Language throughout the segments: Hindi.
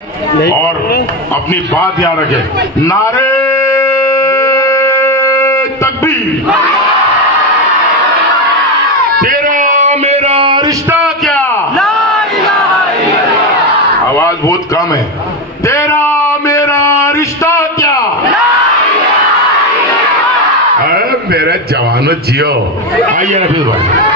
और अपनी बात याद रखें, नारे तकबीर, तेरा मेरा रिश्ता क्या, आवाज बहुत कम है, तेरा मेरा रिश्ता क्या, अरे मेरे जवानों जियो। आइए नफीस भाई।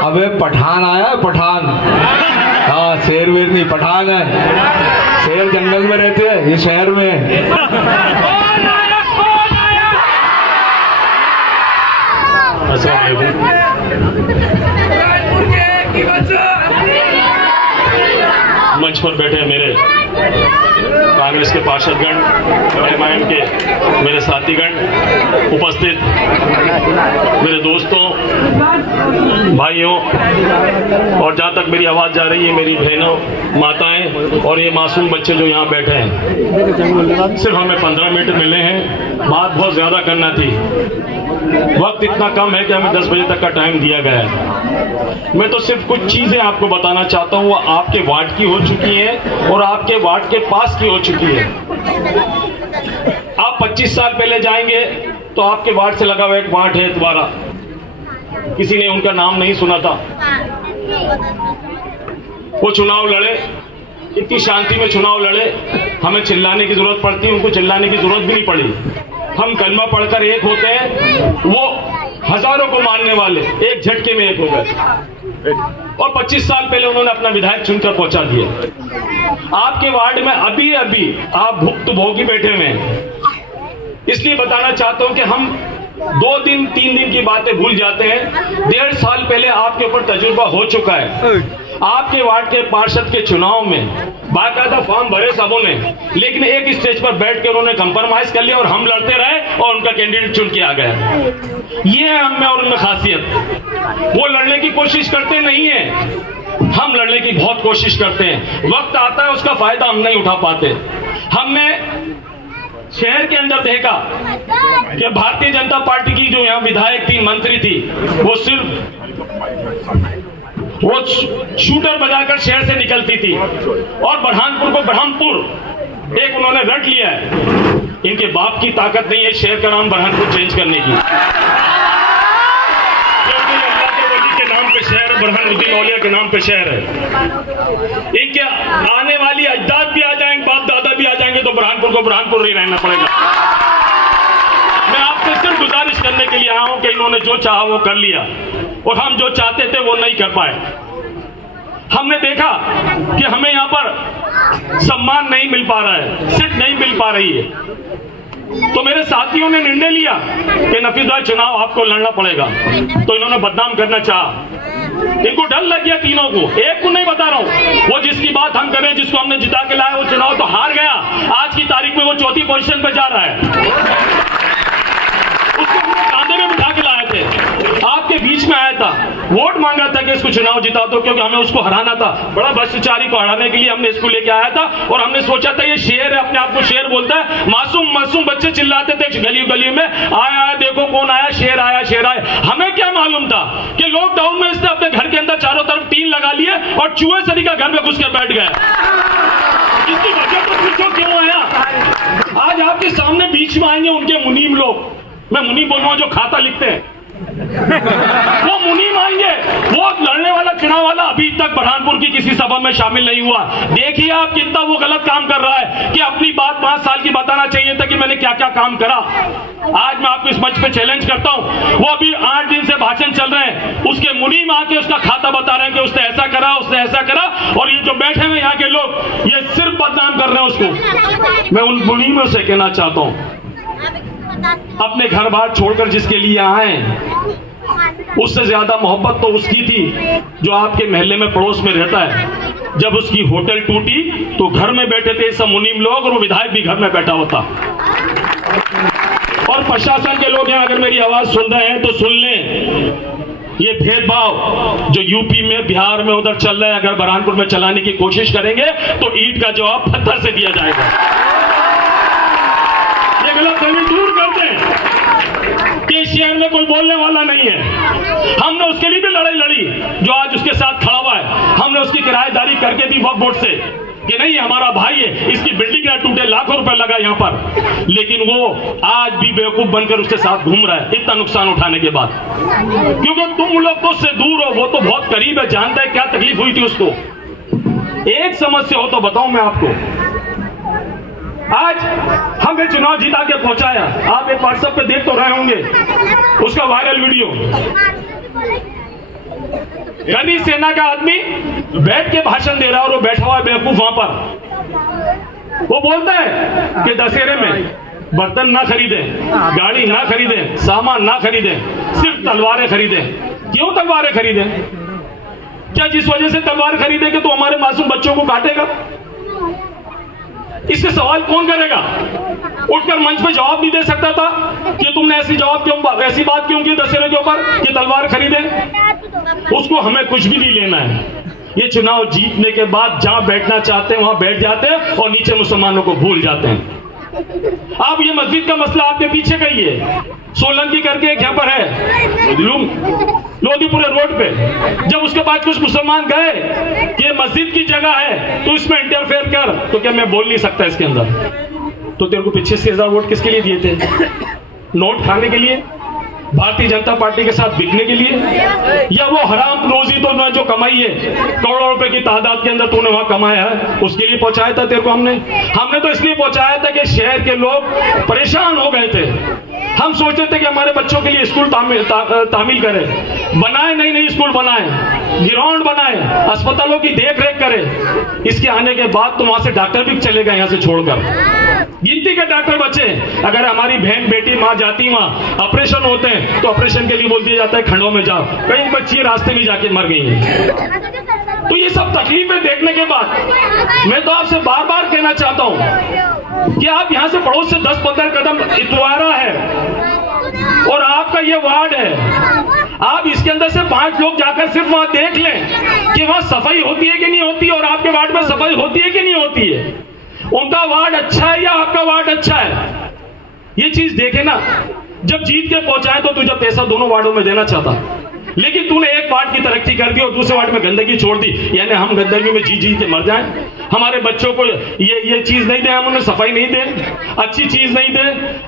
अबे पठान आया है, पठान। हाँ, शेर वेर नहीं, पठान है। शेर जंगल में रहते हैं, ये शहर में है। मंच पर बैठे मेरे कांग्रेस के पार्षदगण, एमआईएम के मेरे साथीगण, उपस्थित मेरे दोस्तों, भाइयों, और जहाँ तक मेरी आवाज़ जा रही है, मेरी बहनों, माताएं और ये मासूम बच्चे जो यहाँ बैठे हैं। सिर्फ हमें 15 मिनट मिले हैं, बात बहुत ज़्यादा करना थी। वक्त इतना कम है कि हमें 10 बजे तक का टाइम दिया गया है। मैं तो सिर्फ कुछ चीज़ें आपको बताना चाहता हूँ, वो आपके वार्ड की हो चुकी है और आपके वार्ड के पास की हो चुकी है। आप 25 साल पहले जाएंगे तो आपके वार्ड से लगा हुआ एक वार्ड है द्वारा, किसी ने उनका नाम नहीं सुना था। वो चुनाव लड़े, इतनी शांति में चुनाव लड़े, हमें चिल्लाने की जरूरत पड़ती, उनको चिल्लाने की जरूरत भी नहीं पड़ी। हम कलमा पढ़कर एक होते हैं, वो हजारों को मानने वाले एक झटके में एक हो गए। और 25 साल पहले उन्होंने अपना विधायक चुनकर पहुंचा दिया। आपके वार्ड में अभी अभी आप भुक्तभोगी बैठे हुए हैं। इसलिए बताना चाहता हूं कि हम 2 दिन 3 दिन की बातें भूल जाते हैं। 1.5 साल पहले आपके ऊपर तजुर्बा हो चुका है। आपके वार्ड के पार्षद के चुनाव में बाकायदा फॉर्म भरे सबों ने, लेकिन एक स्टेज पर बैठ कर उन्होंने कंप्रोमाइज कर लिया और हम लड़ते रहे और उनका कैंडिडेट चुन के आ गया। ये है हम में और उनमें खासियत। वो लड़ने की कोशिश करते नहीं है, हम लड़ने की बहुत कोशिश करते हैं। वक्त आता है उसका फायदा हम नहीं उठा पाते। हमने शहर के अंदर देखा कि भारतीय जनता पार्टी की जो यहाँ विधायक थी, मंत्री थी, वो सिर्फ वो शूटर बजाकर शहर से निकलती थी और बुरहानपुर को बुरहानपुर एक उन्होंने रट लिया है। इनके बाप की ताकत नहीं है शहर का नाम बुरहानपुर चेंज करने की, क्योंकि अल्लाह के वली के नाम पे शहर, बुरहानुद्दीन औलिया के नाम पे शहर है। इनके आने वाली अजदाद भी आ जाएंगे, बाप दादा भी आ जाएंगे, तो बुरहानपुर को बुरहानपुर नहीं रहना पड़ेगा। मैं आपसे सिर्फ गुजारिश करने के लिए आया हूं कि इन्होंने जो चाहा वो कर लिया और हम जो चाहते थे वो नहीं कर पाए। हमने देखा कि हमें यहाँ पर सम्मान नहीं मिल पा रहा है, सीट नहीं मिल पा रही है, तो मेरे साथियों ने निर्णय लिया कि नफीस भाई चुनाव आपको लड़ना पड़ेगा। तो इन्होंने बदनाम करना चाहा। इनको डर लग गया तीनों को, एक को नहीं बता रहा हूं। वो जिसकी बात हम करें, जिसको हमने जिता के लाया, वो चुनाव तो हार गया। आज की तारीख में वो 4थी पोजीशन पे जा रहा है। उसको कांधे में बिठा के लाए थे, आपके बीच में आया था, वोट मांगा था कि इसको चुनाव जिता दो, क्योंकि हमें उसको हराना था। बड़ा भ्रष्टाचारी को हराने के लिए हमने इसको लेके आया था और हमने सोचा था ये शेर है, अपने आप को शेर बोलता है। मासूम मासूम बच्चे चिल्लाते थे गली गली में, आया आया देखो कौन आया, शेर आया शेर आया। हमें क्या मालूम था कि लॉकडाउन में इसने अपने घर के अंदर चारों तरफ 3 लगा लिए और चूहे सरी का घर में घुस के बैठ गए। इसकी वजह तो पूछो क्यों आया। आज आपके सामने बीच में आएंगे उनके मुनीम लोग, मैं मुनीम बोल रहा हूं जो खाता लिखते हैं, वो मुनीम आएंगे। वो लड़ने वाला चुनाव वाला अभी तक बुरहानपुर की किसी सभा में शामिल नहीं हुआ। देखिए आप कितना वो गलत काम कर रहा है कि अपनी बात 5 साल की बताना चाहिए था कि मैंने क्या क्या काम करा। आज मैं आपको इस मंच पे चैलेंज करता हूं, वो अभी 8 दिन से भाषण चल रहे हैं, उसके मुनीम आके उसका खाता बता रहे हैं कि उसने ऐसा करा, उसने ऐसा करा, और ये जो बैठे हैं यहाँ के लोग ये सिर्फ बदनाम कर रहे हैं उसको। मैं उन मुनीमों से कहना चाहता हूं, अपने घर बार छोड़कर जिसके लिए आए, उससे ज्यादा मोहब्बत तो उसकी थी जो आपके महल्ले में पड़ोस में रहता है। जब उसकी होटल टूटी तो घर में बैठे थे सब मुनीम लोग और वो विधायक भी घर में बैठा होता। और प्रशासन के लोग यहाँ अगर मेरी आवाज सुन रहे हैं तो सुन लें, ये भेदभाव जो यूपी में, बिहार में उधर चल रहा है, अगर बुरहानपुर में चलाने की कोशिश करेंगे तो ईंट का जवाब पत्थर से दिया जाएगा। शहर में कोई बोलने वाला नहीं है। हमने उसके लिए भी लड़ाई लड़ी जो आज उसके साथ खड़ा हुआ है। हमने उसकी किराएदारी करके दी वक्फ बोर्ड से कि नहीं हमारा भाई है, इसकी बिल्डिंग ना टूटे, लाखों रुपए लगा यहाँ पर, लेकिन वो आज भी बेवकूफ बनकर उसके साथ घूम रहा है इतना नुकसान उठाने के बाद। क्योंकि तुम लोग तो उससे दूर हो, वो तो बहुत करीब है, जानता है क्या तकलीफ हुई थी उसको। एक समस्या हो तो बताऊं मैं आपको, आज हमें चुनाव जिता के पहुंचाया, आप एक व्हाट्सएप पे देख तो रहे होंगे उसका वायरल वीडियो। गनी सेना का आदमी बैठ के भाषण दे रहा है और वो बैठा हुआ है बेवकूफ वहां पर। वो बोलता है कि दशहरे में बर्तन ना खरीदें, गाड़ी ना खरीदें, सामान ना खरीदें, सिर्फ तलवारें खरीदें। क्यों तलवारें खरीदें? क्या जिस वजह से तलवार खरीदे कि तो हमारे मासूम बच्चों को काटेगा? इससे सवाल कौन करेगा? उठकर मंच पे जवाब नहीं दे सकता था कि तुमने ऐसी बात क्यों की दशहरे के ऊपर कि तलवार खरीदे? उसको हमें कुछ भी नहीं लेना है। ये चुनाव जीतने के बाद जहां बैठना चाहते हैं वहां बैठ जाते हैं और नीचे मुसलमानों को भूल जाते हैं। अब ये मस्जिद का मसला आपके पीछे का ही है। सोलंकी करके एक यहाँ पर है लोधीपुरे रोड पे, जब उसके बाद कुछ मुसलमान गए कि ये मस्जिद की जगह है तो इसमें इंटरफेयर कर, तो क्या मैं बोल नहीं सकता इसके अंदर? तो तेरे को पीछे 60,000 वोट किसके लिए दिए थे? नोट खाने के लिए, भारतीय जनता पार्टी के साथ बिकने के लिए, या वो हराम रोजी तो जो कमाई है करोड़ों रुपए की तादाद के अंदर तूने वहां कमाया है उसके लिए पहुंचाया था तेरे को? हमने तो इसलिए पहुंचाया था कि शहर के लोग परेशान हो गए थे। हम सोचते थे कि हमारे बच्चों के लिए स्कूल तामील करें, बनाए नहीं स्कूल बनाए, ग्राउंड बनाए, अस्पतालों की देख रेख करें। इसके आने के बाद तो वहां से डॉक्टर भी चले गए यहाँ से छोड़कर, गिनती के डॉक्टर बचे। अगर हमारी बहन बेटी माँ जाती वहां ऑपरेशन होते हैं तो ऑपरेशन के लिए बोल दिया जाता है खंडों में जाओ, कई बच्ची रास्ते में जाके मर गई हैं। तो ये सब तकलीफें देखने के बाद मैं तो आपसे बार बार कहना चाहता हूं कि आप यहां से पड़ोस से 10-15 कदम इतवारा है और आपका ये वार्ड है, आप इसके अंदर से 5 लोग जाकर सिर्फ वहां देख लें कि वहां सफाई होती है कि नहीं होती, और आपके वार्ड में सफाई होती है कि नहीं होती है। उनका वार्ड अच्छा है या आपका वार्ड अच्छा है, ये चीज देखे ना। जब जीत के पहुंचाए तो तुझे पैसा दोनों वार्डों में देना चाहता, लेकिन तूने एक वार्ड की तरक्की कर दी और दूसरे वार्ड में गंदगी छोड़ दी। यानी हम गंदगी में जी के मर जाएं, हमारे बच्चों को ये चीज नहीं दे, हम उन्हें सफाई नहीं दे, अच्छी चीज नहीं दे,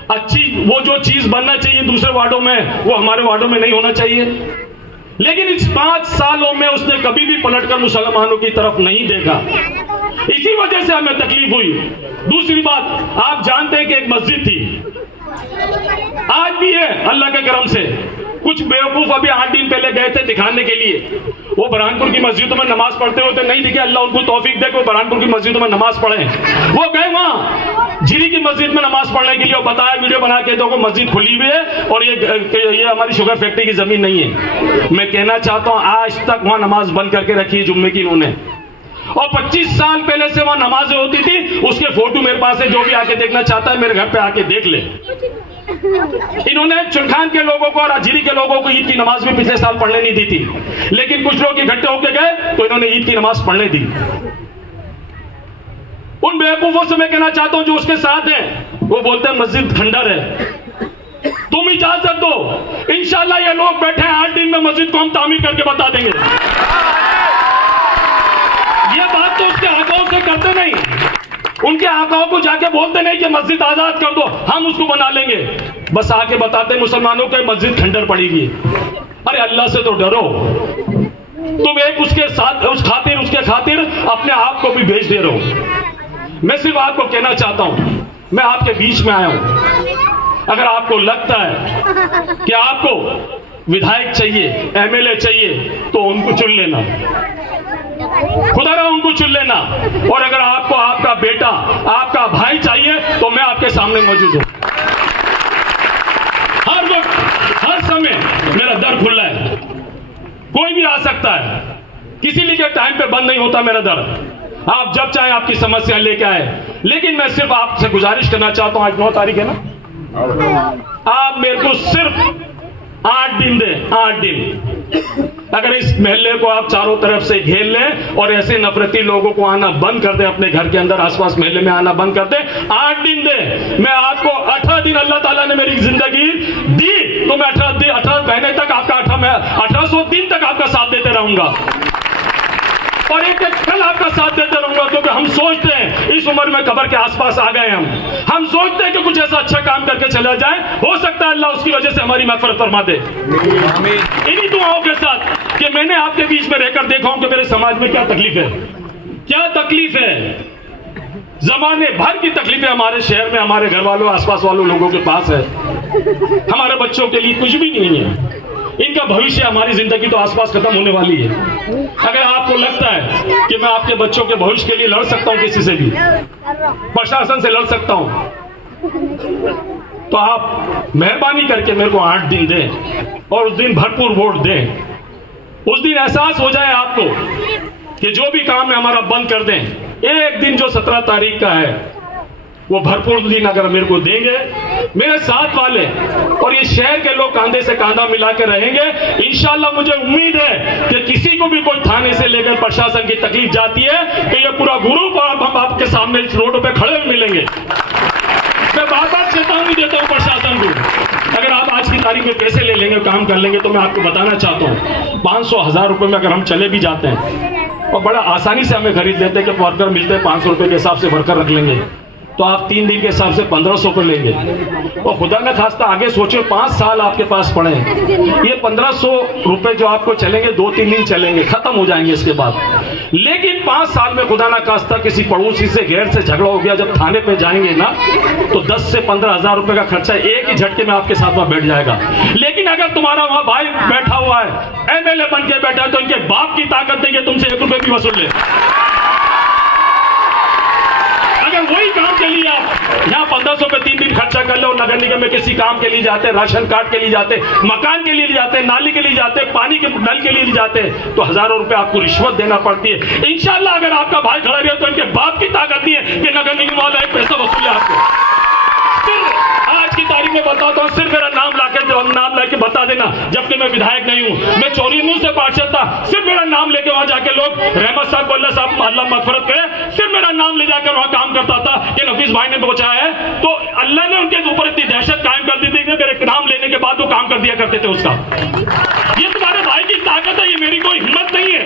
अच्छी वो जो चीज बनना चाहिए दूसरे वार्डों में वो हमारे वार्डों में नहीं होना चाहिए। लेकिन इस 5 सालों में उसने कभी भी पलटकर मुसलमानों की तरफ नहीं देखा, इसी वजह से हमें तकलीफ हुई। दूसरी बात, आप जानते हैं कि एक मस्जिद थी, आज भी है अल्लाह के करम से। कुछ बेवकूफ अभी 8 दिन पहले गए थे दिखाने के लिए, वो बुरहानपुर की मस्जिदों में नमाज पढ़ते होते नहीं दिखे। अल्लाह उनको तौफीक दे कि बुरहानपुर की मस्जिदों में नमाज पढ़े। वो गए वहां झिरी की मस्जिद में नमाज पढ़ने के लिए और बताया वीडियो बना के देखो मस्जिद खुली हुई है और ये हमारी शुगर फैक्ट्री की जमीन नहीं है। मैं कहना चाहता हूं आज तक वहां नमाज बंद करके रखी है जुम्मे की इन्होंने, और 25 साल पहले से वहां नमाजें होती थी, उसके फोटो मेरे पास है। जो भी आके देखना चाहता है मेरे घर पे आके देख ले। इन्होंने चुनखान के लोगों को और अजीरी के लोगों को ईद की नमाज भी पिछले साल पढ़ने नहीं दी थी, लेकिन कुछ लोग इकट्ठे होकर गए तो इन्होंने ईद की नमाज पढ़ने दी। उन बेवकूफों से मैं कहना चाहता हूं जो उसके साथ हैं, वो बोलते हैं मस्जिद खंडर है। तुम इजाजत दो, इंशाल्लाह ये लोग बैठे हैं 8 दिन में मस्जिद को हम तामीर करके बता देंगे। ये बात तो उसके आकाओं से करते नहीं, उनके आकाओं को जाके बोलते नहीं कि मस्जिद आजाद कर दो, हम उसको बना लेंगे। बस आके बताते मुसलमानों को मस्जिद खंडर पड़ेगी। अरे अल्लाह से तो डरो, तुम एक उसके खातिर अपने आप को भी भेज दे रहे हो। मैं सिर्फ आपको कहना चाहता हूं, मैं आपके बीच में आया हूं। अगर आपको लगता है कि आपको विधायक चाहिए, एमएलए चाहिए, तो उनको चुन लेना, खुदा रहा उनको चुन लेना। और अगर आपको आपका बेटा, आपका भाई चाहिए तो मैं आपके सामने मौजूद हूं। हर वक्त, हर समय मेरा दर खुला है, कोई भी आ सकता है, किसी लिए टाइम पे बंद नहीं होता मेरा दर। आप जब चाहे आपकी समस्या लेके आए, लेकिन मैं सिर्फ आपसे गुजारिश करना चाहता हूं, आज 9 तारीख है ना, आप मेरे को सिर्फ 8 दिन दें, 8 दिन। अगर इस महल्ले को आप चारों तरफ से घेर लें और ऐसे नफरती लोगों को आना बंद कर दें, अपने घर के अंदर आसपास महल्ले में आना बंद कर दें, 8 दिन दें, मैं आपको 18 दिन, अल्लाह ताला ने मेरी जिंदगी दी तो मैं 18 मैं 1800 दिन तक आपका साथ देते रहूंगा और एक एक पल आपका साथ देते रहूंगा, क्योंकि हम सोचते हैं इस उम्र में कब्र के आसपास आ गए हम सोचते हैं कि कुछ ऐसा अच्छा काम करके चला जाए, हो सकता है अल्लाह उसकी वजह से हमारी मग़फ़िरत फरमा दे। इन्हीं दुआओं के साथ कि मैंने आपके बीच में रहकर देखा हूं कि मेरे समाज में क्या तकलीफ है, क्या तकलीफ है। जमाने भर की तकलीफें हमारे शहर में, हमारे घर वालों, आसपास वालों लोगों के पास है। हमारे बच्चों के लिए कुछ भी नहीं है, इनका भविष्य, हमारी जिंदगी तो आसपास खत्म होने वाली है। अगर आपको लगता है कि मैं आपके बच्चों के भविष्य के लिए लड़ सकता हूं, किसी से भी, प्रशासन से लड़ सकता हूं, तो आप मेहरबानी करके मेरे को 8 दिन दें और उस दिन भरपूर वोट दें। उस दिन एहसास हो जाए आपको कि जो भी काम है हमारा बंद कर दें। एक दिन जो 17 तारीख का है वो भरपूर दिन अगर मेरे को देंगे, मेरे साथ वाले और ये शहर के लोग कांधे से कांधा मिला के रहेंगे, इंशाल्लाह मुझे उम्मीद है कि किसी को भी कोई थाने से लेकर प्रशासन की तकलीफ जाती है तो ये पूरा ग्रुप हम आपके सामने इस रोडों पे खड़े मिलेंगे। मैं बार बार चेतावनी देता हूं प्रशासन को, अगर आप आज की तारीख में पैसे ले लेंगे, काम कर लेंगे, तो मैं आपको बताना चाहता हूं 500-1000 रुपए में अगर हम चले भी जाते हैं और बड़ा आसानी से हमें खरीद लेते हैं कि वर्कर मिलते हैं 500 रुपए के हिसाब से वर्कर रख लेंगे, तो आप 3 दिन के हिसाब से 1500 रुपए लेंगे। और खुदा न खास्ता आगे सोचो 5 साल आपके पास पड़े, ये 1500 रुपए जो आपको चलेंगे 2-3 दिन चलेंगे, खत्म हो जाएंगे इसके बाद। लेकिन 5 साल में खुदा न खास्ता किसी पड़ोसी से गैर से झगड़ा हो गया, जब थाने पे जाएंगे ना तो 10 से 15,000 रुपए का खर्चा एक ही झटके में आपके साथ में बैठ जाएगा। लेकिन अगर तुम्हारा वहां भाई बैठा हुआ है, एमएलए बन के बैठा है, तो इनके बाप की ताकत देंगे तुमसे 1 रुपए भी वसूल ले। अगर वही काम के लिए आप यहाँ 1500 पे 3 दिन खर्चा कर लो, नगर निगम में किसी काम के लिए जाते, राशन कार्ड के लिए जाते, मकान के लिए जाते, नाली के लिए जाते, पानी के नल के लिए जाते, तो हजारों रुपए आपको रिश्वत देना पड़ती है। इंशाल्लाह अगर आपका भाई खड़ा रहे तो इनके बाप की ताकत नहीं है कि नगर निगम वाला एक पैसा वसूले आपको। आज की तारीख में बताता हूँ, सिर्फ मेरा नाम लाके बता देना, जबकि मैं विधायक नहीं हूँ, मैं चौरीनू से पार्षद था, सिर्फ मेरा नाम लेके वहां जाके लोग रहमत साहब को अल्लाह साहब अल्लाह मगफरत करे, सिर्फ मेरा नाम ले जाकर वहां काम करता था कि नफीस भाई ने पहुंचाया है, तो अल्लाह ने उनके ऊपर इतनी दहशत कायम कर दी थी कि मेरे नाम लेने के बाद वो काम कर दिया करते थे उसका। ये तुम्हारे भाई की ताकत है, ये मेरी कोई हिम्मत नहीं है।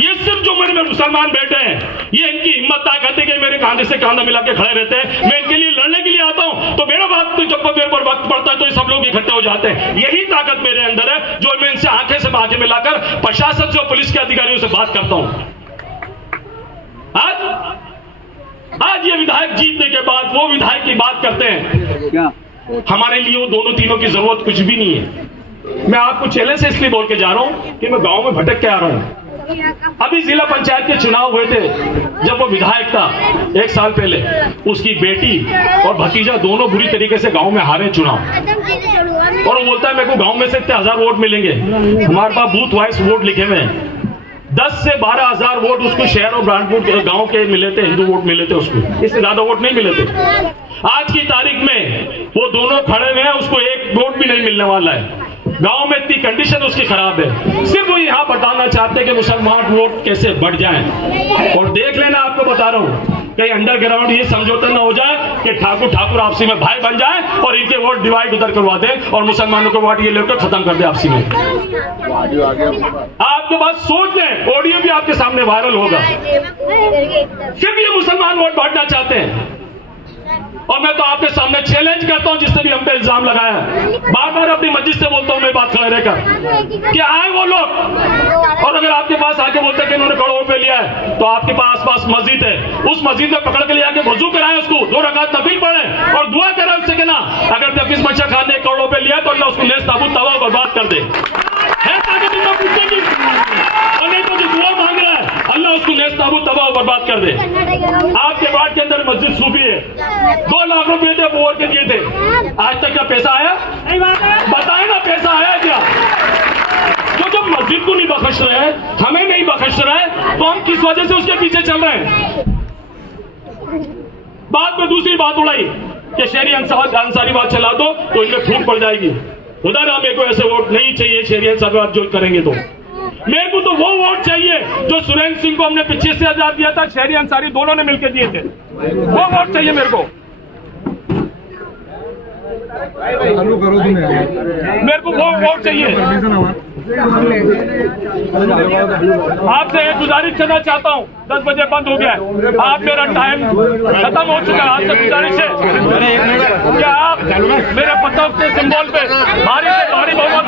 ये सिर्फ जो मेरे मुसलमान बैठे हैं, ये इनकी हिम्मत ताकत है कि मेरे कांधे से कांधा मिला के खड़े रहते हैं। मैं इनके लिए लड़ने के लिए आता हूं तो मेरा बात तो जब मेरे पर वक्त पड़ता है तो ये सब लोग इकट्ठे हो जाते हैं। यही ताकत मेरे अंदर है जो मैं इनसे आंखें से आंखें मिलाकर प्रशासन से और पुलिस के अधिकारियों से बात करता हूं। आज ये विधायक जीतने के बाद वो विधायक की बात करते हैं, हमारे लिए वो दोनों तीनों की जरूरत कुछ भी नहीं है। मैं आपको चैलेंज से इसलिए बोल के जा रहा हूं कि मैं गांव में भटक के आ रहा हूं। अभी जिला पंचायत के चुनाव हुए थे, जब वो विधायक था 1 साल पहले, उसकी बेटी और भतीजा दोनों बुरी तरीके से गांव में हारे चुनाव, और वो बोलता है मेरे को गांव में से इतने 1000 वोट मिलेंगे। हमारे पास बूथ वाइज वोट लिखे हुए हैं, 10 से 12,000 वोट उसको शहर और ब्रांडपुर गांव के मिले थे, हिंदू वोट मिले थे उसको, इससे ज्यादा वोट नहीं मिले थे। आज की तारीख में वो दोनों खड़े हुए हैं, उसको 1 वोट भी नहीं मिलने वाला है। गांव में इतनी कंडीशन उसकी खराब है, सिर्फ वो यहाँ बताना चाहते हैं कि मुसलमान वोट कैसे बढ़ जाएं। और देख लेना, आपको बता रहा हूं, कहीं अंडरग्राउंड ये समझौता ना हो जाए कि ठाकुर आपसी में भाई बन जाए और इनके वोट डिवाइड उधर करवा दे और मुसलमानों के वोट ये लेकर खत्म कर दे आपसी में। आपके पास सोच लें, ऑडियो भी आपके सामने वायरल होगा। सिर्फ ये मुसलमान वोट बांटना चाहते हैं। और मैं तो आपके सामने चैलेंज करता हूं, जिसने भी हम पे इल्जाम लगाया, बार बार अपनी मस्जिद से बोलता हूं मैं बात खड़े रहकर कि आए वो लोग, और अगर आपके पास आके बोलते हैं कि इन्होंने करोड़ों रुपए लिया है, तो आपके पास मस्जिद है, उस मस्जिद में पकड़ के ले आके वजू कराएं, उसको 2 रकात नफिल पढ़े और दुआ करें उससे कि ना, अगर तफीस मंशा खान ने 1 करोड़ रुपए लिया तो अल्लाह उसको नेस्त नाबूद तबाह बर्बाद कर दे। है ताकत इनको पूछने की, और नहीं तो जो दुआ मांग रहा है अल्लाह उसको नेस्त नाबूद तबाह बर्बाद कर दे। आपके वार्ड के अंदर मस्जिद सूफी है, 2 लाख रुपए थे वोट के दिए थे, आज तक क्या पैसा आया? बताए ना, पैसा आया क्या? तो जब मस्जिद को नहीं बख्श रहे, हमें नहीं बख्श रहे, तो हम किस वजह से उसके पीछे चल रहे हैं? बाद में दूसरी बात उड़ाई कि शहरी अंसारी बात चला दो तो इनमें फूट पड़ जाएगी। खुदा ना, मेरे को ऐसे वोट नहीं चाहिए शहरी अंसारी बात जो करेंगे, तो मेरे को तो वो वोट चाहिए जो सुरेंद्र सिंह को हमने 85,000 दिया था, शहरी अंसारी दोनों ने मिलकर दिए थे, वो वोट चाहिए मेरे को। मेरे को वो वोट चाहिए। आपसे एक गुजारिश करना चाहता हूँ, 10 बजे बंद हो गया है, आप मेरा टाइम खत्म हो चुका है। आपसे गुजारिश है कि आप मेरे पतंग के सिंबल पे भारी से भारी बहुमत